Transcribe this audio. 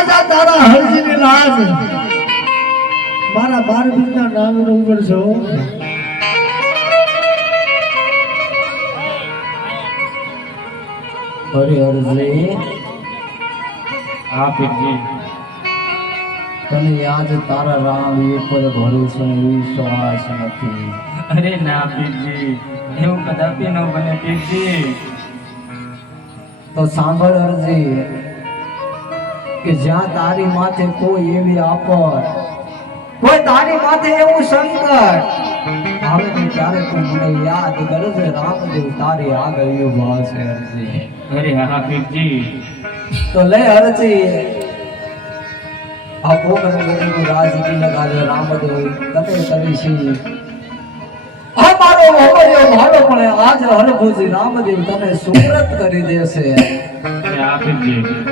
આજા તારા હરજીની લાજ મારા 12 બીજના નામનો ઉપર છો અરે અરજી હા પીરજી તને યાદ તારા રામ ઉપર ભરોસો વિશ્વાસ નથી. અરે ના પીરજી એવું કદાપી ન બને પીરજી. તો સાંભળ અરજી કે જ્યાં તારી માથે કોઈ એવી આફત કોઈ તારી માથે એવું સંકટ આવે ને ત્યારે તું મને યાદ કરજે. રામદેવ તારી આગળ ઊભા છે અરજી. અરે હા પીરજી તો લે અરજી આ પોકરનું રાજકીય લગાવે રામદેવ તને કરીશી. આ મારો મોહમ્મદ મારો પણ આજ હરભુજી રામદેવ તને સુરત કરી દેશે. હા પીરજી